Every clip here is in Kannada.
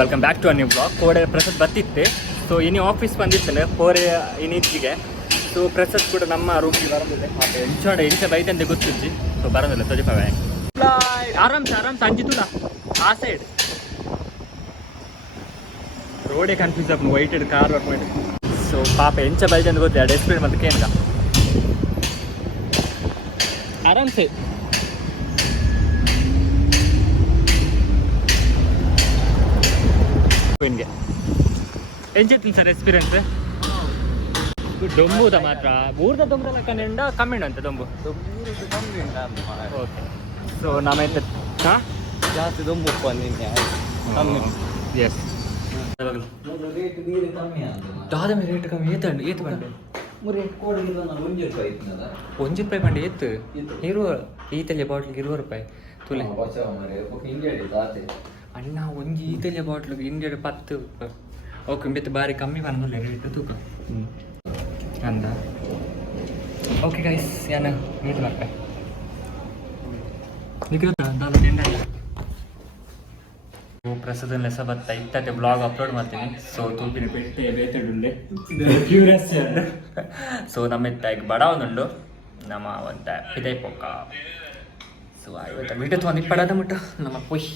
Welcome back to a new blog. ಕೋಡೆ ಪ್ರಸಾದ್ ಬರ್ತಿತ್ತೆ. ಸೊ ಇನಿ ಆಫೀಸ್ ಬಂದಿತ್ತೇನೆ ಪೋರೆ ಇನ್ನಿಚ್ಚಿಗೆ. ಸೊ ಪ್ರಸಾದ್ ಕೂಡ ನಮ್ಮ ರೂಮಿಗೆ ಬರೋದಿಲ್ಲ. ಮತ್ತೆ ಎಂಚ ಬೈತಂತೆ ಗೊತ್ತಿಜ್ಜಿ. ಸೊ ಬರೋದಿಲ್ಲ ತೊಜಿಪಾವೆ ಆರಾಮ್ಸೆ ಅಂಜಿತುಲ ಆ ಸೈಡ್ ರೋಡೇ ಕನ್ಫ್ಯೂಸ್ ಆಪ್ ವೈಟೆಡ್ ಕಾರ್ ವರ್ಕ್ ಮಾಡಿ. ಸೊ ಪಾಪ ಎಂಚ ಬೈತಂತ ಗೊತ್ತಿಲ್ಲ ಡೆಸ್ಪೇಡ್ ಮತ್ತೆ ಕೇನ್ಗ ಆರಾಮ್ಸೆ ಎಂಜಿತ್ತು ಸರ್ ಎಕ್ಸ್ಪೀರಿಯನ್ಸ್ ದೊಂಬುದ ಮಾತ್ರ ಊರ್ದ ದೊಂಬುದ ಕಣ್ಣಿಂದ ಕಮ್ಮಿ ಅಂತ ದೊಂಬು ಓಕೆ. ಸೊ ನಮ್ಮೈತೆ ಹಾಂ ಜಾಸ್ತಿ ದೊಂಬು ಎಸ್ ದಾದ ಮೇಲೆ ರೇಟ್ ಕಮ್ಮಿ ಏತಂಡು ಏತು ಬಂಡೆ ₹1 ಬಂಡೆ ಏತು ಈತಲ್ಯ ಬಾಟ್ಲಿಗೆ ₹20 ತುಲೆ ಅಣ್ಣ ಒಂಜಿ ಈತಲ್ಯ ಬಾಟ್ಲಿಗೆ ಇಂಡಿಯಾ ₹10. ಓಕೆ ಬೆತ್ತು ಬಾರಿ ಕಮ್ಮಿ ಬಂದಿಲ್ಲ ರೇಟ್ ತೂಕ ಅಂದ. ಓಕೆ ಗೈಸ್ ಏನು ನೀರು ಮಾಡ್ತೆ ಪ್ರಸಾದನ ಲೆಸ ಬತ್ತ ಇತ್ತಟ್ಟೆ ಬ್ಲಾಗ್ ಅಪ್ಲೋಡ್ ಮಾಡ್ತೀನಿ. ಸೊ ತೂಪಿನ ಪೆಟ್ಟೆ ಬೇತಡುಂಡೆ ಕ್ಯೂರಿಯಸ್ ಅಂಡ್ ಸೊ ನಮ್ಮ ಇತ್ತಾಗ ಬಡ ಒಂದುಂಡು ನಮ್ಮ ಒಂದ ಪಿದೈ ಪೊಕ್ಕ. ಸೊ ಇವತ್ತು ವಿಡಿಯೋ ತೊಂದು ಪಡದ ಮುಟ್ಟ ನಮ್ಮ ಪೊಯ್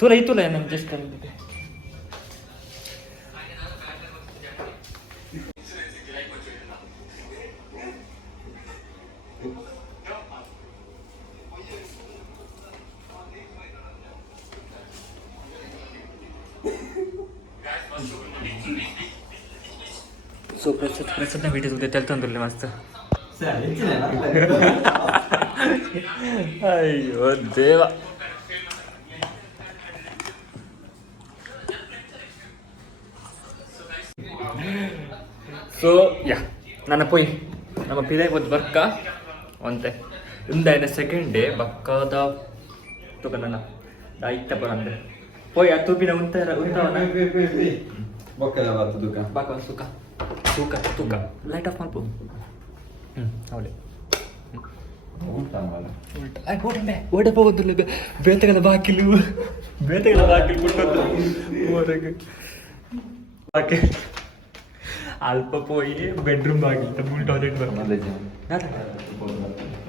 ತೂಲ ಇತ್ತೂಲ ನಮ್ಮ ಜಸ್ಟ್ ಅಂದಿದ್ದೆ. ಸೊ ಪ್ರಸಾದ್ನ ವಿಡಿಯೋ ತೆಲ್ತಂದ್ರಲ್ಲ ಮಸ್ತ್. ಅಯ್ಯೋ ದೇವ. ಸೊ ಯಾ ನನ್ನ ಪೊಯ್ ನಮ್ಮ ಪಿದಾಯ ಬಂದು ಬರ್ಕ ಒಂತೆ ಇಂದ ಸೆಕೆಂಡ್ ಡೇ ಬಕ್ಕದ ತುಕ ನನ್ನ ಇತ್ತ ಬರಂದೆ ಪೊಯ್ ಆ ತೂಪಿನ ಉಂಟವನ ಬಾಕ ಸುಖ ತೂಕ ಲೈಟ್ ಆಫ್ ಮಾಡ್ಬೋ ಅವಳೆ ಓಡೆ ಹೋಗೋದಿಲ್ಲ ಬೇತೆಗಳ ಬಾಕಿಲು ಕೊಟ್ಟದ್ದು ಬಾಕಿ ಅಲ್ಪ ಪೋಯಿ ಬೆಡ್ರೂಮ್ ಆಗಿತ್ತು ಫುಲ್ ಟಾಯ್ಲೆಟ್ ಬರ್ಬೋದು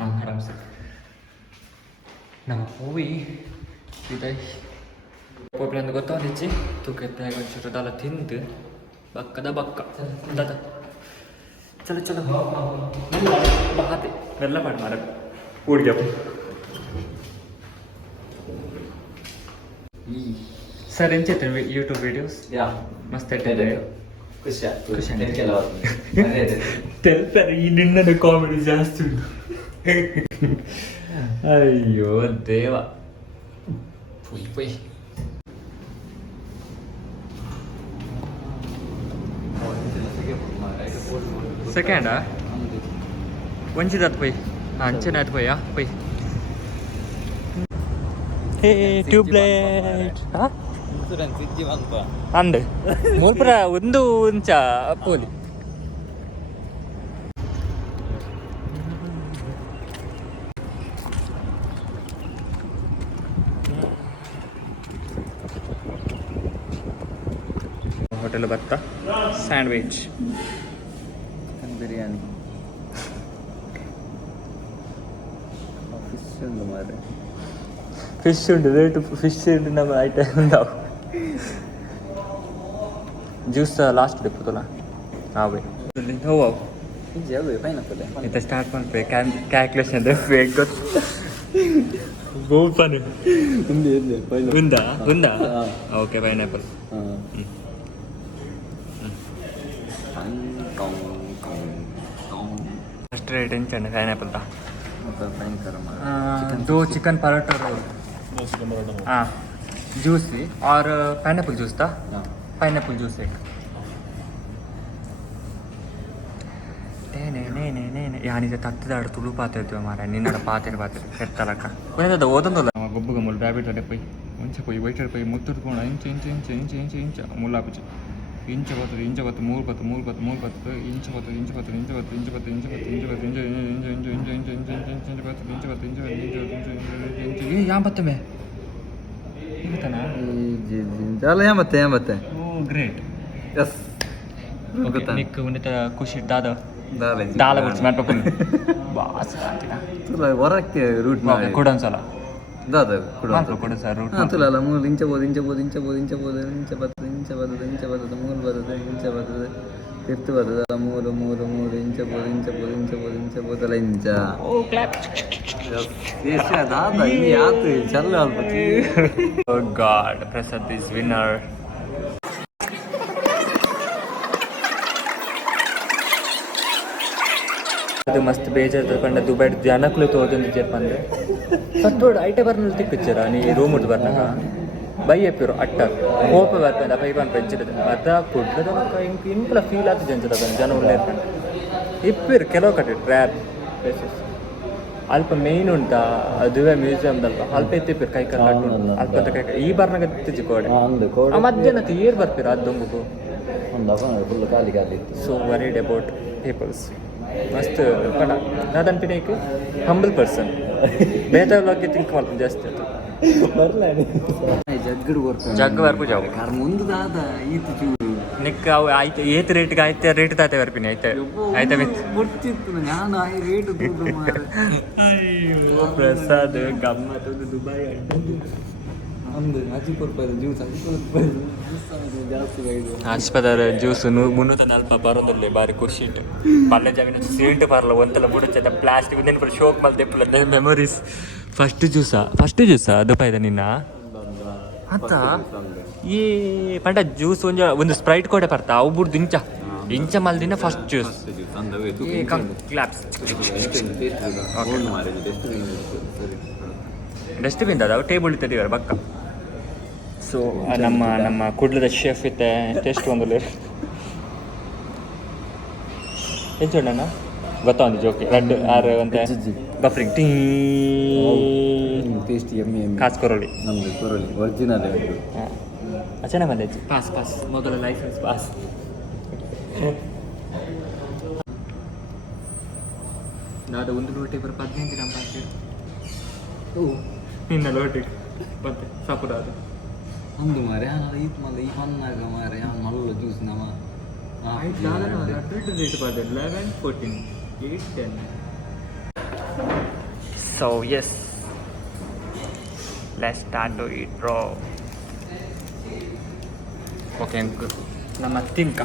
ಆರಾಮ್ಸೆ ನಮ್ಮ ಪೋಯಿ ಇದೆ ಪೋಪಿ ಅಂತ ಗೊತ್ತಾಗಿಚ್ಚಿ ತೂಕ ಎತ್ತಾಗ ಒಂಚೂರು ದಲ ತಿಂದು ಬಕ್ಕದ ಬಕ್ಕ ದಾದ ಚಲೋ ಬಾತೆ ಬೆಲ್ಲ ಮಾಡಿ ಮಾರ ಕೂಡಿಗೆ ಸರ್ ಎಂಚೈತೆ ಯೂಟ್ಯೂಬ್ ವಿಡಿಯೋಸ್ ಮಸ್ತ್ ಇಟ್ಟಿದೆ ತೆಲ್ತಾರೆ ಈ ನಿನ್ನ ಕಾಮಿಡಿ ಜಾಸ್ತಿ ಉಂಟು. ಅಯ್ಯೋ ದೇವ ಪುಯ್ ಸೆಕೆಂಡಾ ಒಂಚಿದಾತ್ ಪೈ ಅಂಚೆನಾತ್ ಪಯ್ಯಾ ಪೈ ಹೇ ಟ್ಯೂಬ್ಲೈಟ್ ಇನ್ಸೂರೆನ್ಸ್ ಇಜ್ಜಿ ಬಂತ ಅಂದ್ ಮೂಲ್ಪುರ ಒಂದು ಇಂಚ ಪೋಲಿ ಹೋಟೆಲ್ ಬರ್ತಾ ಸ್ಯಾಂಡ್ವಿಚ್ ಬಿರಿಯಾನಿ ಫಿಶ್ ಉಂಟು ರೇಟ್ ಫಿಶ್ ಉಂಟು ನಮ್ಮ ಐಟಮ್ ಉಂಟಾವು ಜ್ಯೂಸ್ ಲಾಸ್ಟ್ ಡಿಪ್ಪುತ್ತಲ್ಲ ಅವೇ ಹೋ ಪೈನಾಪಲ್ ಇತ್ತ ಸ್ಟಾರ್ಟ್ ಮಾಡ್ಬೇಕು ಕ್ಯಾಲ್ಕುಲೇಷನ್ ಬೇಕು ಗೊತ್ತು ಗೋಪನ್ ఉందా ఓకే పైనాపిల్ फर्स्ट रेट ಎಂಚಂಡ ಪೈನಾಪಲ್ ತಾ दो चिकन पराठा हाँ जूस और पाइनएप्पल जूस था पाइनएप्पल जूस एक यानी तत्दाड़ तुलु पाते मारा निन्न पाते एत्तलक ओदंदोल गोब्बुग मुल रैबिट अडे पोई ಮುಂಚೆ पोई वैट पोई मुत्तुಕೊಂಡು इंच मुल्लापिची इंच बत्तु मूर बत्तु इंच बत्तु या बत्तमे झालं या ग्रेट यस निक उन्हें खुशी दादा दाला कुछ मैं पकड़ बस तुला वरक रूट कुडन साला दादा कुडन सा रूट तुला मूल इंच बोध मूल बदद तिर्त बदद मूल बोधला इंच ओ क्लैप दादा ये आते चल Oh God, Prasad is winner. ಅದು ಮಸ್ತ್ ಬೇಜಾರು ಕಂಡ ದುಬೈ ಜನಕ್ಕೂ ತೋದಂತ చెప్పండి ಸತ್ತೋಡು ಐಟೆ ಬರ್ನಲ್ಲಿ ತಿಕ್ಕಿಚ್ಚಾರ ನೀ ರೂಮ್ ಉಡ್ದು ಬರ್ನಾಗ ಬೈ ಎಪ್ಪಿರು ಅಟ್ಟ ಕೋಪ ಬರ್ಪಂದ ಪೈಪನ್ ಪೆಂಚಿರೋದು ಅದ ಕೊಡ್ಲದ ಇಂಕ್ಲ ಫೀಲ್ ಆಗ್ತದೆ ಜಂಚದ ಜನ ಒಳ್ಳೆ ಇರ್ಕೊಂಡು ಇಪ್ಪಿರು ಕೆಲವು ಕಟ್ಟಿ ಟ್ರ್ಯಾಪ್ ಪ್ಲೇಸಸ್ ಅಲ್ಪ ಮೇಯ್ನ್ ಉಂಟಾ ಅದುವೇ ಮ್ಯೂಸಿಯಮ್ದಲ್ಪ ಅಲ್ಪ ಎತ್ತಿಪ್ಪಿರು ಕೈ ಕಾಲು ಅಲ್ಪ ಕೈ ಈ ಬರ್ನಾಗ ತಿಚ್ಚಿ ಕೋಡೆ ಮಧ್ಯಾಹ್ನ ಏರ್ ಬರ್ಪಿರು ಅದೊಂಬು ಸೊ ವರಿಡ್ ಅಬೌಟ್ ಪೀಪಲ್ಸ್ ಮಸ್ತ್ ಪಡ ನಾದನ್ ಪಿನೇಕ್ ಹಂಬಲ್ ಪರ್ಸನ್ ಬೇತ ಬಗ್ಗೆ ಥಿಂಕ್ ಮಾಡ್ತೀನಿ ಜಾಸ್ತಿ ಅದು ಜಗ್ ವರ್ಪು ಜಾವು ಮುಂದೆ ದಾದ ಈತು ಚೂರು ನಿಕ್ಕ ಅವು ಆಯ್ತು ಏತ್ ರೇಟ್ಗೆ ಆಯ್ತು ರೇಟ್ ತಾತೆ ವರ್ಪಿನಿ ಆಯ್ತು ಆಯ್ತಾ ಮಿತ್ ಮುಟ್ಟಿತ್ತು ನಾನು ಆ ರೇಟ್ ಅಯ್ಯೋ ಪ್ರಸಾದ್ ಗಮ್ಮತ್ತು ದುಬೈ ನಮ್ದು ₹40 ಜ್ಯೂಸ್ ಜಾಸ್ತಿ ಆಸ್ಪತ್ರೆ ಜ್ಯೂಸ್ 340 ಬರೋದಲ್ಲಿ ಬಾರಿ ಖುಷಿ ಇಟ್ಟು ಪಲ್ಲೆ ಜಾವಿನ ಸೀಟ್ ಬರಲ್ಲ ಒಂದೆಲ್ಲ ಬುಡಚ್ಚದ ಪ್ಲಾಸ್ಟಿಕ್ ನೆನಪು ಶೋಕ್ ಮಲ್ದೆ ಪುಲ್ಲ ಮೆಮೊರೀಸ್ ಫಸ್ಟ್ ಜ್ಯೂಸಾ ದುಬೈದ ನಿನ್ನ ಅಂತ ಈ ಪಂಡ ಜ್ಯೂಸ್ ಒಂದು ಸ್ಪ್ರೈಟ್ ಕೂಡ ಬರ್ತಾ ಅವು ಬಿಡ್ದು ಇಂಚ ಮಲ್ದಿನ ಫಸ್ಟ್ ಜ್ಯೂಸ್ ಕ್ಲಾಪ್ಸ್ ಡಸ್ಟ್ಬಿನ್ ಅದಾವ ಟೇಬಲ್ ಇರ್ತದೀವರ ಪಕ್ಕ ಸೊ ನಮ್ಮ ಕುಡ್ಲದ ಶೆಫ್ ಇತ್ತೆ ಟೇಸ್ಟ್ ಒಂದಲ್ಲಿ ಹೆಚ್ಚೋಣ ಗೊತ್ತಾ ಒಂದು ಜೋಕಿ ರೆಡ್ ಆರು ಅಂತ ಬಫ್ರಿಂಗ್ ಟೀ ಟೇಸ್ಟಿ ಎಮ್ಮೆ ಕಾಸು ಕೊರಳಿ ನಮ್ಮದು ಕೊರಳಿ ಒರಿಜಿನಲ್ ಹಾಂ ಚೆನ್ನಾಗಿ ಬಂದೈತಿ ಪಾಸ್ ಮೊದಲ ಲೈಸೆನ್ಸ್ ಪಾಸ್ ನಾದು ಒಂದು ಲೋಟೆ ಬರ 15 ಗ್ರಾಮ್ ಪಾಸ್ ನಿನ್ನ ಲೋಟೆ ಮತ್ತೆ ಸಾಪುರ ಅದು ಒಂದು ಮಾರೆ ಈತ್ ಮಲ್ಲ ಈ ಹೊನ್ನಾಗ ಮಾರೆ ಮಲ್ಲ ಜ್ಯೂಸ್ ನಮ್ಮ ಆಯ್ತು rate ಬಾದೆ 11, 14, 8, 10 so yes let's start to eat bro okay ನಮ್ಮ ತಿಂಕ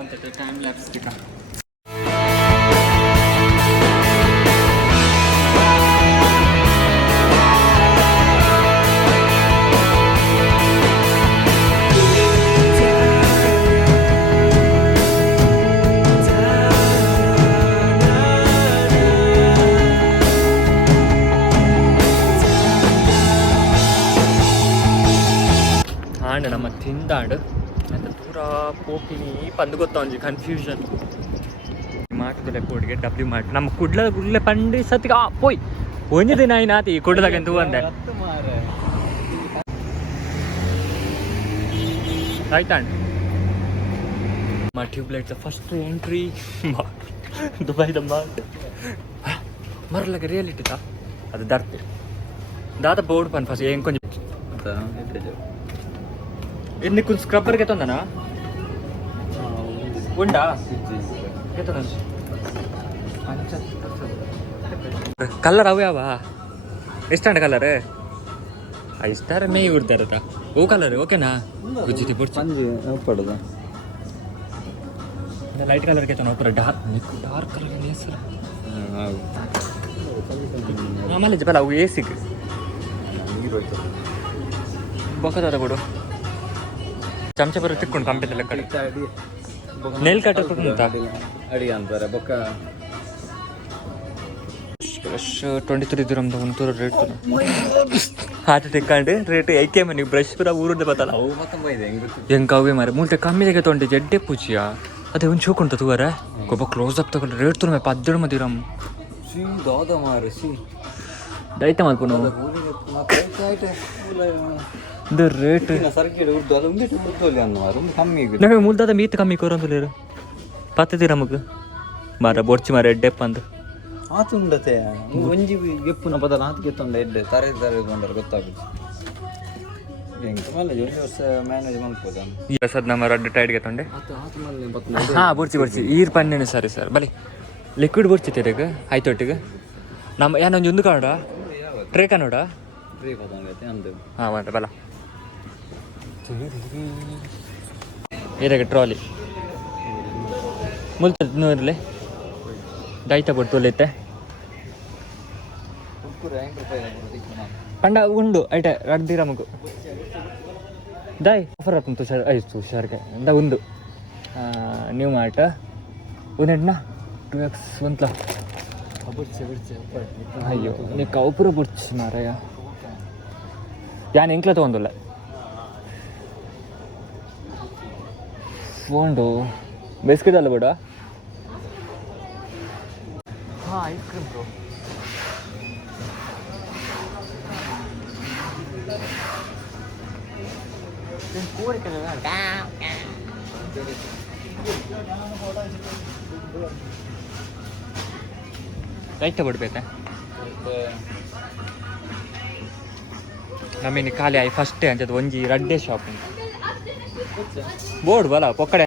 ಒಂದು ಟೈಮ್ ಲ್ಯಾಪ್ಸ್ ತಿಕ್ಕ ನಮ್ಮ ತಿಂದಾಂಡು ಅಂತ ದೂರ ಪೋಪಿನಿ ಪಂದು ಗೊತ್ತೊಂಜಿ ಕನ್ಫ್ಯೂಷನ್ ಮಾಡ್ತದೆ ಕೂಡಿಗೆ ಡಬ್ಲ್ಯೂ ಮಾಡಿ ನಮ್ಮ ಕುಡ್ಲ ಪಂಡಿ ಸತಿಗೆ ಪೋಯ್ ಒಂಜಿ ದಿನ ಆಯ್ನಾತಿ ಈ ಕುಡ್ದಾಗ ತೂ ಅಂದೆ ಆಯ್ತಾಂಡ್ మా ట్యూబ్లైట్స్ ఫస్ట్ ఎంట్రీ దుబాయ్ మరలాగా రియాలిటీదా అది దర్తే దాదా బోర్డు పని ఫస్ట్ ఏం కొంచెం నీకు స్క్రబ్బర్కి ఎత్తుందనా ఉండా ಕಲರ್ ಅವ್ಯಾವ ಎಷ್ಟಂಡ ಕಲರ್ ಇಷ್ಟಾರ ಮೇ ಇರ್ತಾರತ ಓ ಕಲರ್ ಓಕೆನಾ ಗುಜ್ಜಿತಿ ಪಡದ ಲೈಟ್ ಕಲರ್ಗೆ ನೋಡ್ತಾರೆ ಡಾರ್ಕ್ ಕಲರ್ ಹೆಸರು ಆಮೇಲೆ ಜಪಲ್ಲ ಅವು ಎ ಸಿಗ್ ಬೊಕ್ಕದ ಬಿಡು ಚಮಚ ಬರೋ ತಿಕ್ಕೊಂಡು ಕಂಪೆಲ್ಲ ಕಡೆ ನೆಲ್ ಕಟ್ಟರ್ ಅಡಿ ಅಂತಾರೆ ಬೊಕ್ಕ ಬ್ರಷ್ 23 ದಿರಮ್ದ ಒಂತೂರು ರೇಟ್ ಹಾರ್ಟ್ ಅಟ್ಯಾಕ್ ಕಂಡು ರೇಟ್ ಐಕೆ ಮನೆ ಬ್ರಷ್ ಪೂರ ಊರುಂಡೆ ಬತ್ತಲ್ಲ ಅವು ಮತ್ತೊಂಬೈದೆ ಹೆಂಗೆ ಅವೇ ಮಾರೆ ಮೂlte ಕಮ್ಮಿ ತೆಗೆ ತೊಂಡೆ ಜಡ್ಡೆ ಪೂಚಿಯ ಅದೇ ಒಂದು ಶೋಕ್ ಉಂಟು ತೂವರೆ ಒಬ್ಬ ಕ್ಲೋಸ್ ಅಪ್ ತಗೊಂಡು ರೇಟ್ ತುರ್ಮೆ 18 ದಿರಮ್ ದಾದ ಮಾರೆ ದೈತ ಮಾಡ್ಕೊಂಡು ಇದು ರೇಟ್ ನಮಗೆ ಮುಲ್ದಾದ ಮೀತ್ ಕಮ್ಮಿ ಕೊರಂದು 10 ದಿರಮ್ಗೆ ಮಾರ ಬೊರ್ಚಿ ಮಾರ ಎಡ್ಡೆಪ್ಪ ಅಂತ ಆತುಂಡತೆ ಒಂಜಿ ಗೆಪ್ಪುನ ಬದಲು ಆತು ಗೆತ್ತೊಂಡ ಎಡ್ಡೆ ತರೆ ಬಂದರೆ ಗೊತ್ತಾಗುತ್ತೆ ಹೆಂಗೆ ಮಲ್ಲ ಒಂದು ವರ್ಷ ಮ್ಯಾನೇಜ್ ಮಾಡ್ಬೋದ ಈ ಹೊಸದು ನಮ್ಮ ರಡ್ಡು ಟೈಡ್ಗೆ ತೊಂಡೆ ಆತು ಆತು ಮಲ್ಲ ಹಾಂ ಬುರ್ಚಿ ಈರು ಪನ್ನೆಣ್ಣು ಸರಿ ಸರ್ ಬಲಿ ಲಿಕ್ವಿಡ್ ಬುರ್ಚಿ ತೆರೆಗೆ ಆಯ್ತೊಟ್ಟಿಗೆ ನಮ್ಮ ಏನೊಂದು ಒಂದು ಕಾಣೋಡ ಟ್ರೇ ಕಾಣೋಡ ಹಾಂ ಬಂದೆ ಬಲ ಇರಾಗ ಟ್ರಾಲಿ ಮುಲ್ತ ನೂರಲೆ ಡೈತ ಕೊಟ್ಟು ತೊಲೈತೆ ಪಂಡ ಉಂಡು ಐಟ ರಡ್ದಿರಮಗು ದಾಯ್ ಆಫರ್ ಆತು ತುಷಾರ್ ಐದು ತುಷಾರ್ಗೆ ದ ಉಂಡು ನೀವು ಮಾಟ ಉಂದೆಡ್ನ 2x ಒಂತ್ಲ ಅಯ್ಯೋ ನೀವು ಕೌಪುರ ಬುಡ್ಚಿ ಮಾರಾಯ ಯಾನ್ ಎಂಕ್ಲ ತೊಗೊಂದಿಲ್ಲ ಫೋಂಡು ಬಿಸ್ಕಿಟ್ ಅಲ್ಲ ಬಿಡ ಹಾಂ ಐಸ್ ಕ್ರೀಮ್ ಬ್ರೋ ಲೈಟ್ ಬಿಡ್ಬೇಕಾ ನಮ್ಮೀನಿ ಖಾಲಿ ಆಯ್ ಫಸ್ಟೇ ಅಂಚದು ಒಂಜಿ ರಡ್ಡೆ ಶಾಪ್ ಬೋರ್ಡ್ ಬಲ ಪೊಕ್ಕಡೆ